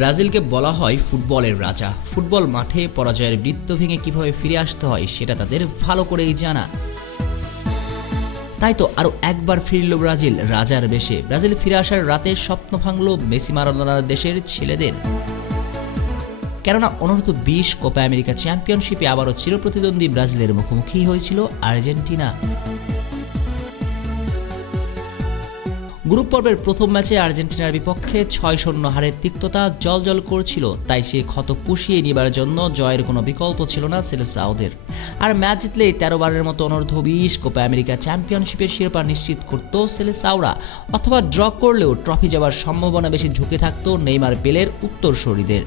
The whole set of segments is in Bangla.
ব্রাজিলকে বলা হয় ফুটবলের রাজা। ফুটবল মাঠে পরাজয়ের বৃত্ত ভেঙে কিভাবে ফিরে আসতে হয় সেটা তাদের ভালো করেই জানা। তাই তো আরও একবার ফিরল ব্রাজিল রাজার বেশে। ব্রাজিল ফিরে আসার রাতে স্বপ্ন ভাঙল মেসি মারাদোনার দেশের ছেলেদের। কেননা অনূর্ধ্ব 20 কোপা আমেরিকা চ্যাম্পিয়নশিপে আবারও চিরপ্রতিদ্বন্দ্বী ব্রাজিলের মুখোমুখি হয়েছিল আর্জেন্টিনা। গ্রুপ পর্বের প্রথম ম্যাচে আর্জেন্টিনার বিপক্ষে 6-0 হারের তিক্ততা জলজল করছিল। তাই সে ক্ষত পুষিয়ে নেবার জন্য জয়ের কোনো বিকল্প ছিল না সেলেসাওদের। আর ম্যাচ জিতলেই 13 বারের মতো অনূর্ধ্ব 20 কোপা আমেরিকা চ্যাম্পিয়নশিপের শিরোপা নিশ্চিত করত সেলেসাওরা, অথবা ড্র করলেও ট্রফি যাওয়ার সম্ভাবনা বেশি ঝুঁকে থাকত নেইমার পেলের উত্তরসূরিদের।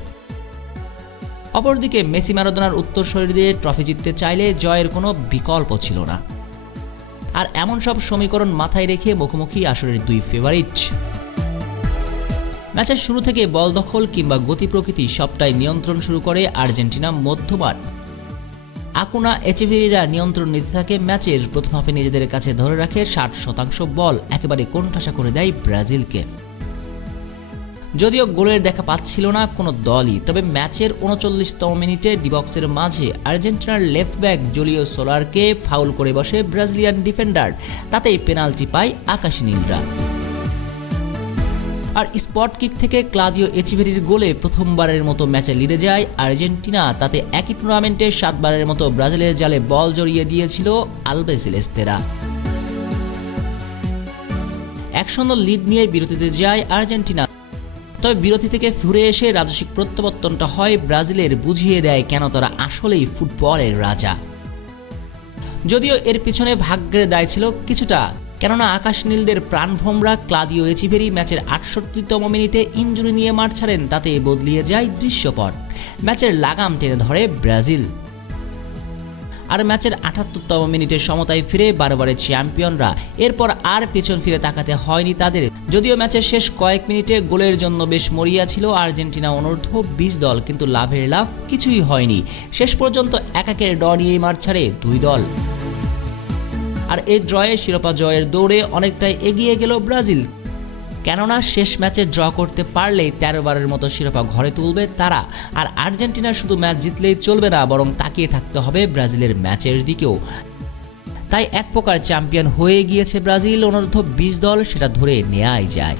অপরদিকে মেসি মারাদোনার উত্তরসূরিদের ট্রফি জিততে চাইলে জয়ের কোনো বিকল্প ছিল না। আর এমন সব সমীকরণ মাথায় রেখে মুখোমুখি আসরের দুই ফেভারিট। ম্যাচের শুরু থেকে বল দখল কিংবা গতি প্রকৃতি সবটাই নিয়ন্ত্রণ শুরু করে আর্জেন্টিনা মধ্যমাঠ। আকুনা এচেভেরিরা নিয়ন্ত্রণ নিতে থাকে ম্যাচের প্রথম হাফে, নিজেদের কাছে ধরে রাখে 60% বল, একেবারে কোণঠাসা করে দেয় ব্রাজিলকে। যদিও গোলের দেখা পাচ্ছিল না কোনো দলই, তবে ম্যাচের 39তম মিনিটে ডিবক্সের মাঝে আর্জেন্টিনার লেফট ব্যাক জুলিও সোলারকে ফাউল করে বসে ব্রাজিলিয়ান ডিফেন্ডার। তাতেই পেনাল্টি পায় আকাশী নীলরা। আর স্পট কিক থেকে ক্লাদিও এচিভেরির গোলে প্রথমবারের মতো ম্যাচে লিডে যায় আর্জেন্টিনা। তাতে একই টুর্নামেন্টে 7 বারের মতো ব্রাজিলের জালে বল জড়িয়ে দিয়েছিল আলবেসেলেস্তেরা। 1-0 লিড নিয়ে বিরতিতে যায় আর্জেন্টিনা। তবে বিরতি থেকে ফিরে এসে রাজস্বিক প্রত্যাবর্তনটা হয় ব্রাজিলের, বুঝিয়ে দেয় কেন তারা আসলেই ফুটবলের রাজা। যদিও এর পিছনে ভাগ্যের দায় ছিল কিছুটা, কেননা আকাশ নীলদের প্রাণভোমরা ক্লাদিও এচিভেরি ম্যাচের 68তম মিনিটে ইনজুরি নিয়ে মাঠ ছাড়েন। তাতে বদলিয়ে যায় দৃশ্যপট, ম্যাচের লাগাম টেনে ধরে ব্রাজিল। আর ম্যাচের 78তম মিনিটে সমতায় ফিরে বারবারের চ্যাম্পিয়নরা। এরপর আর পেছন ফিরে তাকাতে হয়নি তাদের। যদিও ম্যাচের শেষ কয়েক মিনিটে গোলের জন্য বেশ মরিয়া ছিল আর্জেন্টিনা অনূর্ধ্ব 20 দল, কিন্তু লাভের লাভ কিছুই হয়নি। শেষ পর্যন্ত একাকের ড্র নিয়েই মাঠ ছাড়ে দুই দল। আর এই ড্রয়ে শিরোপা জয়ের দৌড়ে অনেকটাই এগিয়ে গেল ব্রাজিল, কেননা শেষ ম্যাচে ড্র করতে পারলেই 13 বারের মতো শিরোপা ঘরে তুলবে তারা। আর আর্জেন্টিনার শুধু ম্যাচ জিতলেই চলবে না, বরং তাকিয়ে থাকতে হবে ব্রাজিলের ম্যাচের দিকেও। তাই এক প্রকার চ্যাম্পিয়ন হয়ে গিয়েছে ব্রাজিল অনূর্ধ্ব 20 দল, সেটা ধরে নেওয়াই যায়।